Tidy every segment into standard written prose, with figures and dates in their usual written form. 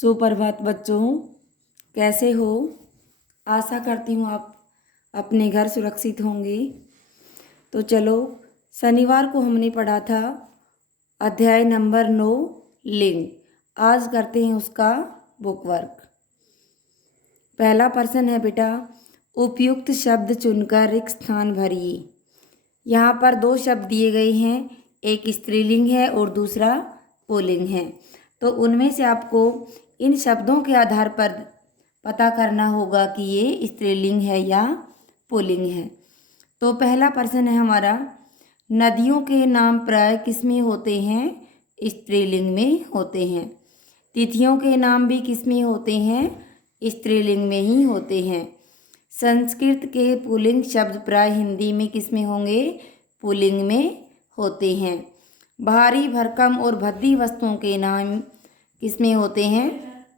सुप्रभात बच्चों, कैसे हो। आशा करती हूँ आप अपने घर सुरक्षित होंगे। तो चलो, शनिवार को हमने पढ़ा था अध्याय नंबर 9 लिंग। आज करते हैं उसका बुक वर्क। पहला प्रश्न है बेटा, उपयुक्त शब्द चुनकर रिक्त स्थान भरिए। यहाँ पर दो शब्द दिए गए हैं, एक स्त्रीलिंग है और दूसरा पुल्लिंग है। तो उनमें से आपको इन शब्दों के आधार पर पता करना होगा कि ये स्त्रीलिंग है या पुल्लिंग है। तो पहला प्रश्न है हमारा, नदियों के नाम प्राय किसमें होते हैं? स्त्रीलिंग में होते हैं। तिथियों के नाम भी किसमें होते हैं? स्त्रीलिंग में ही होते हैं। संस्कृत के पुल्लिंग शब्द प्राय हिंदी में किसमें होंगे? पुल्लिंग में होते हैं। भारी भरकम और भद्दी वस्तुओं के नाम किसमें होते हैं?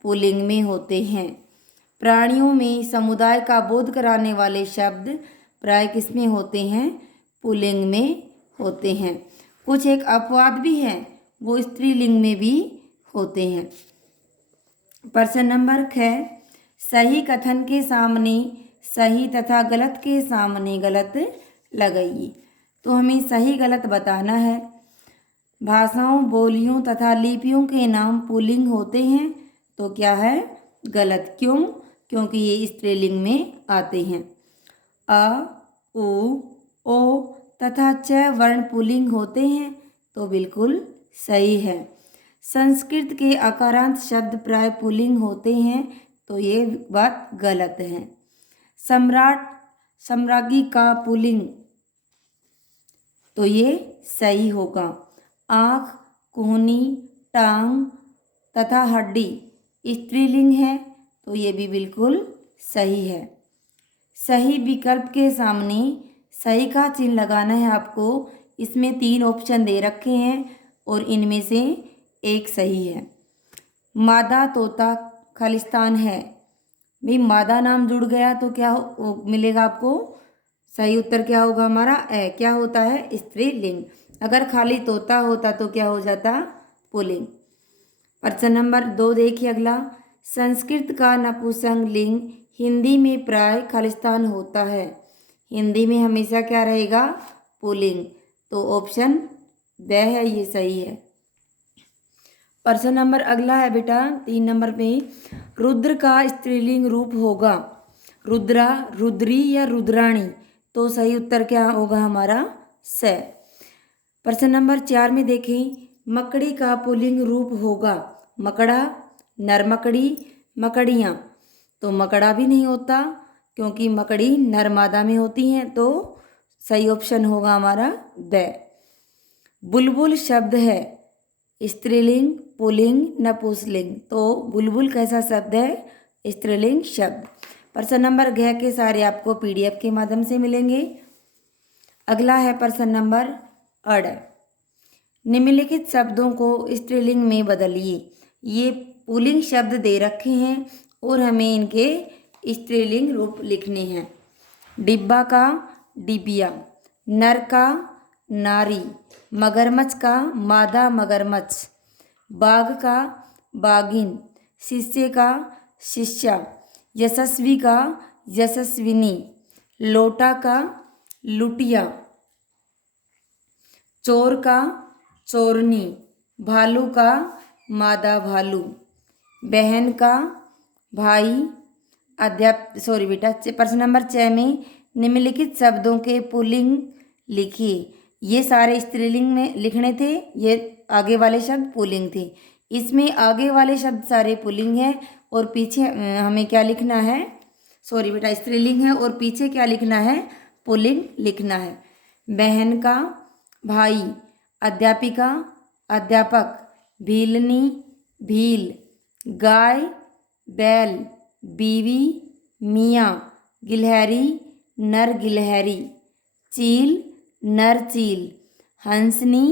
पुल्लिंग में होते हैं। प्राणियों में समुदाय का बोध कराने वाले शब्द प्राय किसमें होते हैं? पुल्लिंग में होते हैं। कुछ एक अपवाद भी हैं, वो स्त्रीलिंग में भी होते हैं। प्रश्न नंबर 6, सही कथन के सामने सही तथा गलत के सामने गलत लगाइए। तो हमें सही गलत बताना है। भाषाओं, बोलियों तथा लिपियों के नाम पुल्लिंग होते हैं, तो क्या है? गलत। क्यों? क्योंकि ये स्त्रीलिंग में आते हैं। अ, उ, ओ तथा च वर्ण पुल्लिंग होते हैं, तो बिल्कुल सही है। संस्कृत के अकारांत शब्द प्राय पुल्लिंग होते हैं, तो ये बात गलत है। सम्राट, सम्राज्ञी का पुल्लिंग, तो ये सही होगा। आँख, कोहनी, टांग तथा हड्डी स्त्रीलिंग है, तो ये भी बिल्कुल सही है। सही विकल्प के सामने सही का चिन्ह लगाना है आपको। इसमें 3 ऑप्शन दे रखे हैं और इनमें से एक सही है। मादा तोता खालिस्तान है। भाई मादा नाम जुड़ गया तो क्या मिलेगा आपको? सही उत्तर क्या होगा हमारा? क्या होता है? स्त्रीलिंग। अगर खाली तोता होता तो क्या हो जाता? पुल्लिंग। प्रश्न नंबर 2 देखिए अगला, संस्कृत का नपुंसक लिंग हिंदी में प्राय खालिस्तान होता है। हिंदी में हमेशा क्या रहेगा? पुल्लिंग। तो ऑप्शन ब है, ये सही है। प्रश्न नंबर अगला है बेटा 3 नंबर पे, रुद्र का स्त्रीलिंग रूप होगा रुद्रा, रुद्री या रुद्राणी। तो सही उत्तर क्या होगा हमारा? स। प्रश्न नंबर 4 में देखें, मकड़ी का पुल्लिंग रूप होगा मकड़ा, नरमकड़ी, मकड़ियाँ। तो मकड़ा भी नहीं होता, क्योंकि मकड़ी नर मादा में होती हैं, तो सही ऑप्शन होगा हमारा ब। बुलबुल शब्द है स्त्रीलिंग, पुल्लिंग, नपुंसकलिंग। तो बुलबुल कैसा शब्द है? स्त्रीलिंग शब्द। प्रश्न नंबर घ के सारे आपको PDF के माध्यम से मिलेंगे। अगला है प्रश्न नंबर अड़, निम्नलिखित शब्दों को स्त्रीलिंग में बदलिए। ये पुल्लिंग शब्द दे रखे हैं और हमें इनके स्त्रीलिंग रूप लिखने हैं। डिब्बा का डिबिया, नर का नारी, मगरमच्छ का मादा मगरमच्छ, बाघ का बाघिन, शिष्य का शिष्या, यशस्वी का यशस्विनी, लोटा का लुटिया, चोर का चोरनी, भालू का मादा भालू, बहन का भाई, प्रश्न नंबर 6 में निम्नलिखित शब्दों के पुल्लिंग लिखिए। ये सारे स्त्रीलिंग में लिखने थे, ये आगे वाले शब्द पुल्लिंग थे। इसमें आगे वाले शब्द सारे पुल्लिंग हैं और पीछे हमें क्या लिखना है? स्त्रीलिंग है और पीछे क्या लिखना है? पुल्लिंग लिखना है। बहन का भाई, अध्यापिका अध्यापक, भीलनी भील, गाय बैल, बीवी मियाँ, गिलहरी नर गिलहरी, चील नर चील, हंसनी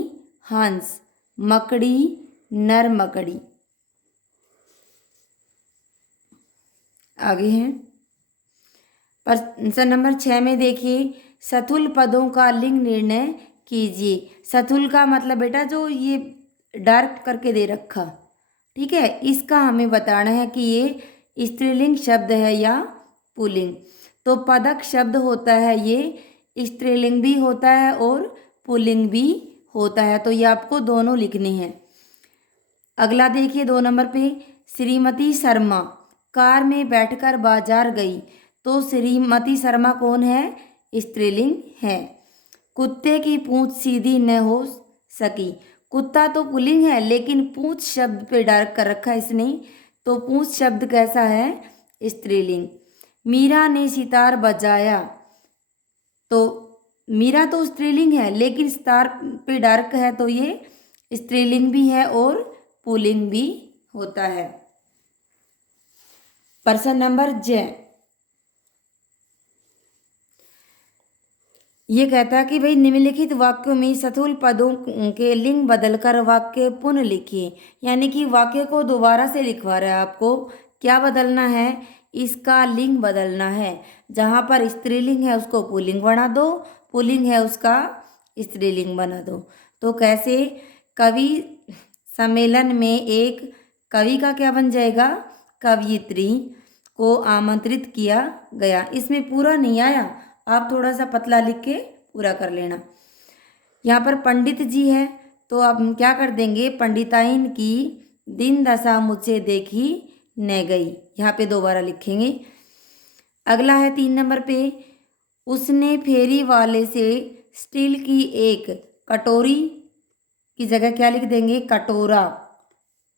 हंस, मकड़ी नर मकड़ी। आगे हैं प्रश्न नंबर 6 में देखिए, सथुल पदों का लिंग निर्णय कीजिए। सथुल का मतलब बेटा जो ये डार्क करके दे रखा, ठीक है, इसका हमें बताना है कि ये स्त्रीलिंग शब्द है या पुल्लिंग। तो पदक शब्द होता है, ये स्त्रीलिंग भी होता है और पुल्लिंग भी होता है, तो ये आपको दोनों लिखने हैं। अगला देखिए 2 नंबर पे, श्रीमती शर्मा कार में बैठकर बाजार गई। तो श्रीमती शर्मा कौन है? स्त्रीलिंग है। कुत्ते की पूंछ सीधी न हो सकी। कुत्ता तो पुल्लिंग है, लेकिन पूंछ शब्द पे डार्क कर रखा है इसने, तो पूंछ शब्द कैसा है? स्त्रीलिंग। मीरा ने सितार बजाया। तो मीरा तो स्त्रीलिंग है, लेकिन सितार पे डार्क है, तो ये स्त्रीलिंग भी है और पुल्लिंग भी होता है। प्रश्न नंबर ज, ये कहता है कि भाई निम्नलिखित वाक्यों में स्थूल पदों के लिंग बदलकर वाक्य पुनः लिखिए। यानी कि वाक्य को दोबारा से लिखवा रहा है आपको। क्या बदलना है? इसका लिंग बदलना है। जहाँ पर स्त्रीलिंग है उसको पुल्लिंग बना दो, पुल्लिंग है उसका स्त्रीलिंग बना दो। तो कैसे? कवि सम्मेलन में एक कवि का क्या बन जाएगा? कवयित्री को आमंत्रित किया गया। इसमें पूरा नहीं आया, आप थोड़ा सा पतला लिख के पूरा कर लेना। यहाँ पर पंडित जी है, तो आप क्या कर देंगे? पंडिताइन की दिन दशा मुझसे देखी न गई, यहाँ पे दोबारा लिखेंगे। अगला है 3 नंबर पे, उसने फेरी वाले से स्टील की एक कटोरी की जगह क्या लिख देंगे? कटोरा।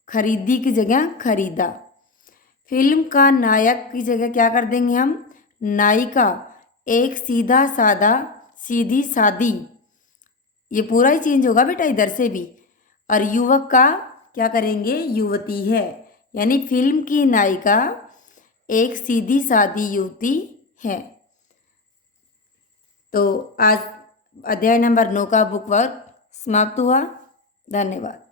खरीदी की जगह खरीदा। फिल्म का नायक की जगह क्या कर देंगे हम? नायिका। एक सीधा सादा, सीधी सादी, ये पूरा ही चेंज होगा बेटा इधर से भी। और युवक का क्या करेंगे? युवती है। यानी फिल्म की नायिका एक सीधी सादी युवती है। तो आज अध्याय नंबर 9 का बुक वर्क समाप्त हुआ। धन्यवाद।